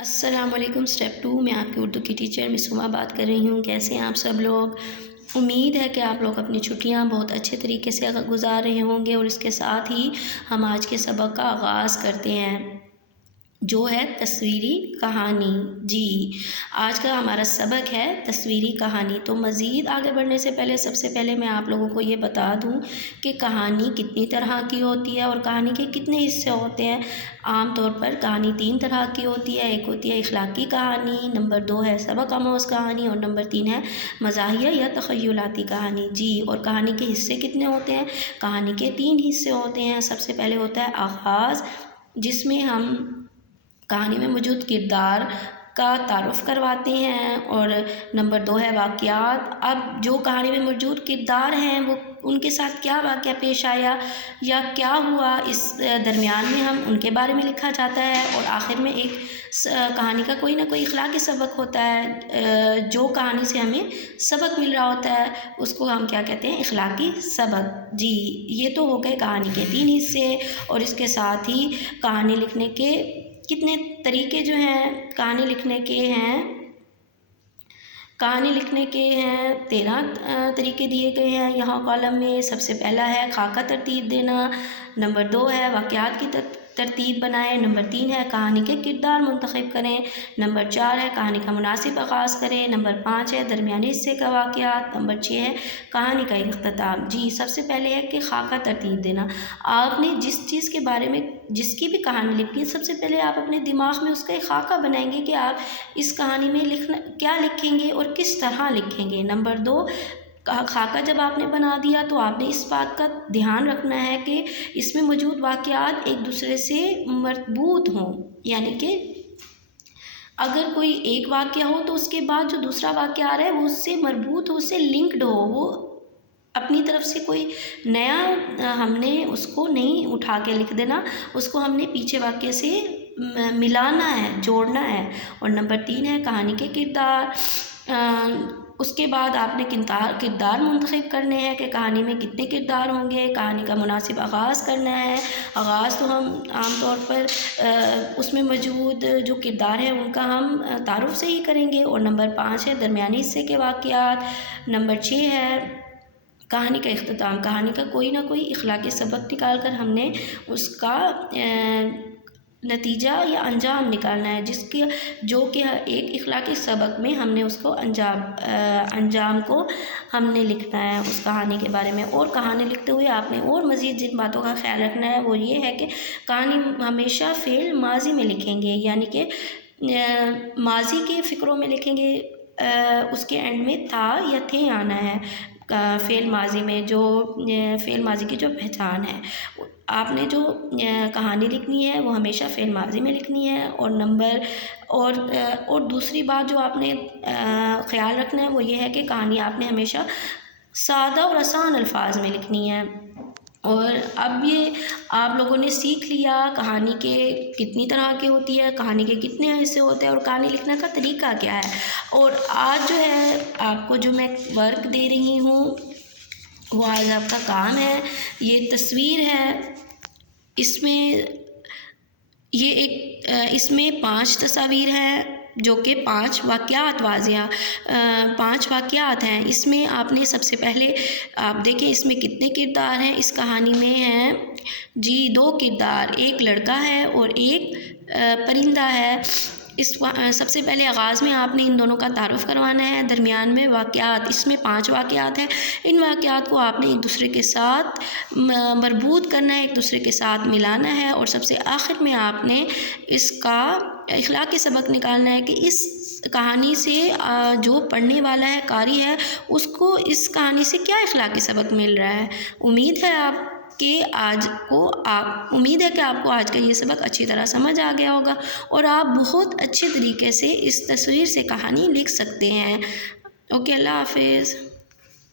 السلام علیکم۔ اسٹیپ 2 میں آپ کی اردو کی ٹیچر مسومہ بات کر رہی ہوں۔ کیسے ہیں آپ سب لوگ؟ امید ہے کہ آپ لوگ اپنی چھٹیاں بہت اچھے طریقے سے گزار رہے ہوں گے، اور اس کے ساتھ ہی ہم آج کے سبق کا آغاز کرتے ہیں جو ہے تصویری کہانی۔ جی، آج کا ہمارا سبق ہے تصویری کہانی۔ تو مزید آگے بڑھنے سے پہلے سب سے پہلے میں آپ لوگوں کو یہ بتا دوں کہ کہانی کتنی طرح کی ہوتی ہے اور کہانی کے کتنے حصے ہوتے ہیں۔ عام طور پر کہانی 3 طرح کی ہوتی ہے۔ ایک ہوتی ہے اخلاقی کہانی، نمبر 2 ہے سبق آموز کہانی، اور نمبر 3 ہے مزاحیہ یا تخیلاتی کہانی۔ جی، اور کہانی کے حصے کتنے ہوتے ہیں؟ کہانی کے 3 حصے ہوتے ہیں۔ سب سے پہلے ہوتا ہے آغاز، جس میں ہم کہانی میں موجود کردار کا تعارف کرواتے ہیں، اور نمبر 2 ہے واقعات۔ اب جو کہانی میں موجود کردار ہیں وہ ان کے ساتھ کیا واقعہ پیش آیا یا کیا ہوا، اس درمیان میں ہم ان کے بارے میں لکھا جاتا ہے، اور آخر میں ایک کہانی کا کوئی نہ کوئی اخلاقی سبق ہوتا ہے۔ جو کہانی سے ہمیں سبق مل رہا ہوتا ہے اس کو ہم کیا کہتے ہیں؟ اخلاقی سبق۔ جی، یہ تو ہو گئے کہانی کے 3 حصے، اور اس کے ساتھ ہی کہانی لکھنے کے کتنے طریقے جو ہیں کہانی لکھنے کے ہیں 13 طریقے دیے گئے ہیں یہاں کالم میں۔ سب سے پہلا ہے خاکہ ترتیب دینا، نمبر 2 ہے واقعات کی ترتیب بنائیں، نمبر 3 ہے کہانی کے کردار منتخب کریں، نمبر 4 ہے کہانی کا مناسب آغاز کریں، نمبر 5 ہے درمیانی حصے کا واقعات، نمبر 6 ہے کہانی کا اختتام۔ جی، سب سے پہلے ہے کہ خاکہ ترتیب دینا۔ آپ نے جس چیز کے بارے میں جس کی بھی کہانی لکھنی ہے، سب سے پہلے آپ اپنے دماغ میں اس کا ایک خاکہ بنائیں گے کہ آپ اس کہانی میں کیا لکھیں گے اور کس طرح لکھیں گے۔ نمبر 2، خاکہ جب آپ نے بنا دیا تو آپ نے اس بات کا دھیان رکھنا ہے کہ اس میں موجود واقعات ایک دوسرے سے مربوط ہوں، یعنی کہ اگر کوئی ایک واقعہ ہو تو اس کے بعد جو دوسرا واقعہ آ رہا ہے وہ اس سے مربوط ہو، اس سے لنکڈ ہو۔ وہ اپنی طرف سے کوئی نیا ہم نے اس کو نہیں اٹھا کے لکھ دینا، اس کو ہم نے پیچھے واقعے سے ملانا ہے، جوڑنا ہے۔ اور نمبر 3 ہے کہانی کے کردار۔ اس کے بعد آپ نے کردار منتخب کرنے ہیں کہ کہانی میں کتنے کردار ہوں گے، کہانی کا مناسب آغاز کرنا ہے۔ آغاز تو ہم عام طور پر اس میں موجود جو کردار ہیں ان کا ہم تعارف سے ہی کریں گے، اور نمبر 5 ہے درمیانی حصے کے واقعات، نمبر 6 ہے کہانی کا اختتام۔ کہانی کا کوئی نہ کوئی اخلاقی سبق نکال کر ہم نے اس کا نتیجہ یا انجام نکالنا ہے، جو کہ ایک اخلاقی سبق میں ہم نے اس کو انجام کو ہم نے لکھنا ہے اس کہانی کے بارے میں۔ اور کہانی لکھتے ہوئے آپ نے اور مزید جن باتوں کا خیال رکھنا ہے وہ یہ ہے کہ کہانی ہمیشہ فعل ماضی میں لکھیں گے، یعنی کہ ماضی کے فقروں میں لکھیں گے۔ اس کے اینڈ میں تھا یا تھے آنا ہے فعل ماضی میں، جو فعل ماضی کی جو پہچان ہے۔ آپ نے جو کہانی لکھنی ہے وہ ہمیشہ فعل ماضی میں لکھنی ہے۔ اور دوسری بات جو آپ نے خیال رکھنا ہے وہ یہ ہے کہ کہانی آپ نے ہمیشہ سادہ اور آسان الفاظ میں لکھنی ہے۔ اور اب یہ آپ لوگوں نے سیکھ لیا کہانی کے کتنی طرح کی ہوتی ہے، کہانی کے کتنے حصے ہوتے ہیں، اور کہانی لکھنے کا طریقہ کیا ہے۔ اور آج جو ہے آپ کو جو میں ورک دے رہی ہوں وہ آج آپ کا کام ہے، یہ تصویر ہے۔ اس میں 5 تصاویر ہیں جو کہ 5 واقعات ہیں۔ اس میں آپ نے سب سے پہلے آپ دیکھیں اس میں کتنے کردار ہیں۔ اس کہانی میں ہیں 2 کردار، ایک لڑکا ہے اور ایک پرندہ ہے۔ سب سے پہلے آغاز میں آپ نے ان دونوں کا تعارف کروانا ہے، درمیان میں واقعات، اس میں 5 واقعات ہیں۔ ان واقعات کو آپ نے ایک دوسرے کے ساتھ مربوط کرنا ہے، ایک دوسرے کے ساتھ ملانا ہے، اور سب سے آخر میں آپ نے اس کا اخلاقی سبق نکالنا ہے کہ اس کہانی سے جو پڑھنے والا ہے، قاری ہے، اس کو اس کہانی سے کیا اخلاقی سبق مل رہا ہے۔ امید ہے کہ آپ کو آج کا یہ سبق اچھی طرح سمجھ آ گیا ہوگا، اور آپ بہت اچھے طریقے سے اس تصویر سے کہانی لکھ سکتے ہیں۔ اوکے، اللہ حافظ۔